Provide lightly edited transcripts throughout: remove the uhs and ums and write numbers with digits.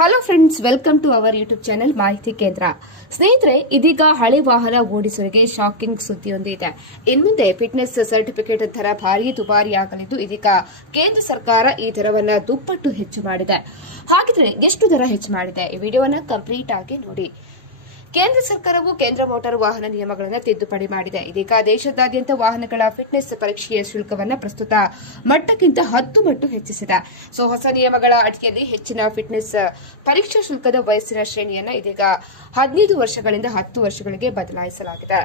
Hello friends, welcome to our YouTube channel Mahiti Kendra. ಸ್ನೇಹಿತರೆ, ಇದೀಗ ಹಳೆ ವಾಹನ ಓಡಿಸೋರಿಗೆ ಶಾಕಿಂಗ್ ಸುದ್ದಿಯೊಂದು ಇದೆ. ಇನ್ಮುಂದೆ ಫಿಟ್ನೆಸ್ ಸರ್ಟಿಫಿಕೇಟ್ ದರ ಭಾರಿ ದುಬಾರಿಯಾಗಲಿದ್ದು, ಇದೀಗ ಕೇಂದ್ರ ಸರ್ಕಾರ ಈ ದರವನ್ನು ದುಪ್ಪಟ್ಟು ಹೆಚ್ಚು ಮಾಡಿದೆ. ಹಾಗಿದ್ರೆ ಎಷ್ಟು ದರ ಹೆಚ್ಚು ಮಾಡಿದೆ? ಈ ವಿಡಿಯೋವನ್ನು ಕಂಪ್ಲೀಟ್ ಆಗಿ ನೋಡಿ. ಕೇಂದ್ರ ಸರ್ಕಾರವು ಕೇಂದ್ರ ಮೋಟಾರು ವಾಹನ ನಿಯಮಗಳನ್ನು ತಿದ್ದುಪಡಿ ಮಾಡಿದೆ. ಇದೀಗ ದೇಶದಾದ್ಯಂತ ವಾಹನಗಳ ಫಿಟ್ನೆಸ್ ಪರೀಕ್ಷೆಯ ಶುಲ್ಕವನ್ನು ಪ್ರಸ್ತುತ ಮಟ್ಟಕ್ಕಿಂತ 10 ಪಟ್ಟು ಹೆಚ್ಚಿಸಿದೆ. ಹೊಸ ನಿಯಮಗಳ ಅಡಿಯಲ್ಲಿ ಹೆಚ್ಚಿನ ಫಿಟ್ನೆಸ್ ಪರೀಕ್ಷಾ ಶುಲ್ಕದ ವಯಸ್ಸಿನ ಶ್ರೇಣಿಯನ್ನು ಇದೀಗ 15 ವರ್ಷಗಳಿಂದ 10 ವರ್ಷಗಳಿಗೆ ಬದಲಾಯಿಸಲಾಗಿದೆ.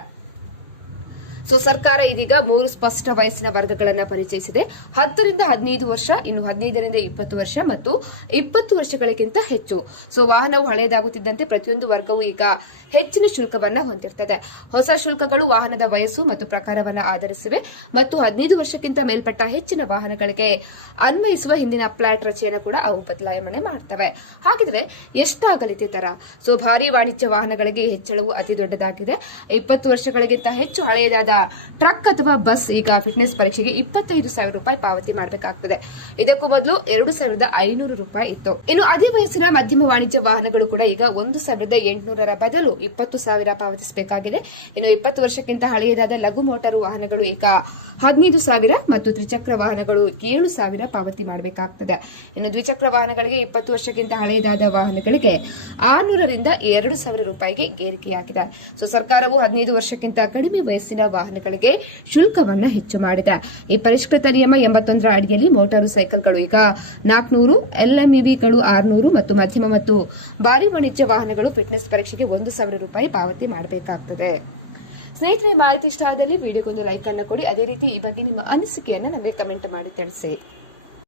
ಸರ್ಕಾರ ಇದೀಗ 3 ಸ್ಪಷ್ಟ ವಯಸ್ಸಿನ ವರ್ಗಗಳನ್ನು ಪರಿಚಯಿಸಿದೆ. 10 ರಿಂದ 15 ವರ್ಷ, ಇನ್ನು 15 ರಿಂದ 20 ವರ್ಷ ಮತ್ತು 20 ವರ್ಷಗಳಿಗಿಂತ ಹೆಚ್ಚು. ವಾಹನವು ಹಳೆಯದಾಗುತ್ತಿದ್ದಂತೆ ಪ್ರತಿಯೊಂದು ವರ್ಗವು ಈಗ ಹೆಚ್ಚಿನ ಶುಲ್ಕವನ್ನು ಹೊಂದಿರುತ್ತದೆ. ಹೊಸ ಶುಲ್ಕಗಳು ವಾಹನದ ವಯಸ್ಸು ಮತ್ತು ಪ್ರಕಾರವನ್ನು ಆಧರಿಸಿವೆ ಮತ್ತು 15 ವರ್ಷಕ್ಕಿಂತ ಮೇಲ್ಪಟ್ಟ ಹೆಚ್ಚಿನ ವಾಹನಗಳಿಗೆ ಅನ್ವಯಿಸುವ ಹಿಂದಿನ ಫ್ಲಾಟ್ ರಚೆಯನ್ನು ಕೂಡ ಅವು ಬದಲಾವಣೆ ಮಾಡುತ್ತವೆ. ಹಾಗಿದ್ರೆ ಎಷ್ಟಾಗಲಿದೆ ದರ? ಭಾರಿ ವಾಣಿಜ್ಯ ವಾಹನಗಳಿಗೆ ಹೆಚ್ಚಳವು ಅತಿ ದೊಡ್ಡದಾಗಿದೆ. 20 ವರ್ಷಗಳಿಗಿಂತ ಹೆಚ್ಚು ಹಳೆಯದಾದ ಟ್ರಕ್ ಅಥವಾ ಬಸ್ ಈಗ ಫಿಟ್ನೆಸ್ ಪರೀಕ್ಷೆಗೆ 25,000 ರೂಪಾಯಿ ಪಾವತಿ ಮಾಡಬೇಕಾಗುತ್ತದೆ. ಇದಕ್ಕೂ ಮೊದಲು 2,500 ರೂಪಾಯಿ ಇತ್ತು. ಇನ್ನು ಅದೇ ವಯಸ್ಸಿನ ಮಧ್ಯಮ ವಾಣಿಜ್ಯ ವಾಹನಗಳು ಕೂಡ ಈಗ 1,800ರ ಬದಲು 20,000 ಪಾವತಿಸಬೇಕಾಗಿದೆ. ಇನ್ನು 20 ವರ್ಷಕ್ಕಿಂತ ಹಳೆಯದಾದ ಲಘು ಮೋಟಾರು ವಾಹನಗಳು ಈಗ 15,000 ಮತ್ತು ತ್ರಿಚಕ್ರ ವಾಹನಗಳು 7,000 ಪಾವತಿ ಮಾಡಬೇಕಾಗುತ್ತದೆ. ಇನ್ನು ದ್ವಿಚಕ್ರ ವಾಹನಗಳಿಗೆ 20 ವರ್ಷಕ್ಕಿಂತ ಹಳೆಯದಾದ ವಾಹನಗಳಿಗೆ 600 ರಿಂದ 2,000 ರೂಪಾಯಿಗೆ ಏರಿಕೆಯಾಗಿದೆ. ಸರ್ಕಾರವು 15 ವರ್ಷಕ್ಕಿಂತ ಕಡಿಮೆ ವಯಸ್ಸಿನ ವಾಹನಗಳಿಗೆ ಶುಲ್ಕವನ್ನು ಹೆಚ್ಚು ಮಾಡಿದೆ. ಈ ಪರಿಷ್ಕೃತ ನಿಯಮ 81ರ ಅಡಿಯಲ್ಲಿ ಮೋಟಾರು ಸೈಕಲ್ಗಳು ಈಗ 400, ಎಲ್ಎಂಇವಿಗಳು 600 ಮತ್ತು ಮಧ್ಯಮ ಮತ್ತು ಭಾರಿ ವಾಣಿಜ್ಯ ವಾಹನಗಳು ಫಿಟ್ನೆಸ್ ಪರೀಕ್ಷೆಗೆ 1,000 ರೂಪಾಯಿ ಪಾವತಿ ಮಾಡಬೇಕಾಗುತ್ತದೆ. ಸ್ನೇಹಿತರೆ, ಮಾಹಿತಿ ಇಷ್ಟ ಆದಲ್ಲಿ ವಿಡಿಯೋಗೊಂದು ಲೈಕ್ ಅನ್ನು ಕೊಡಿ. ಅದೇ ರೀತಿ ಈ ಬಗ್ಗೆ ನಿಮ್ಮ ಅನಿಸಿಕೆಯನ್ನು ನಮಗೆ ಕಮೆಂಟ್ ಮಾಡಿ ತಿಳಿಸಿ.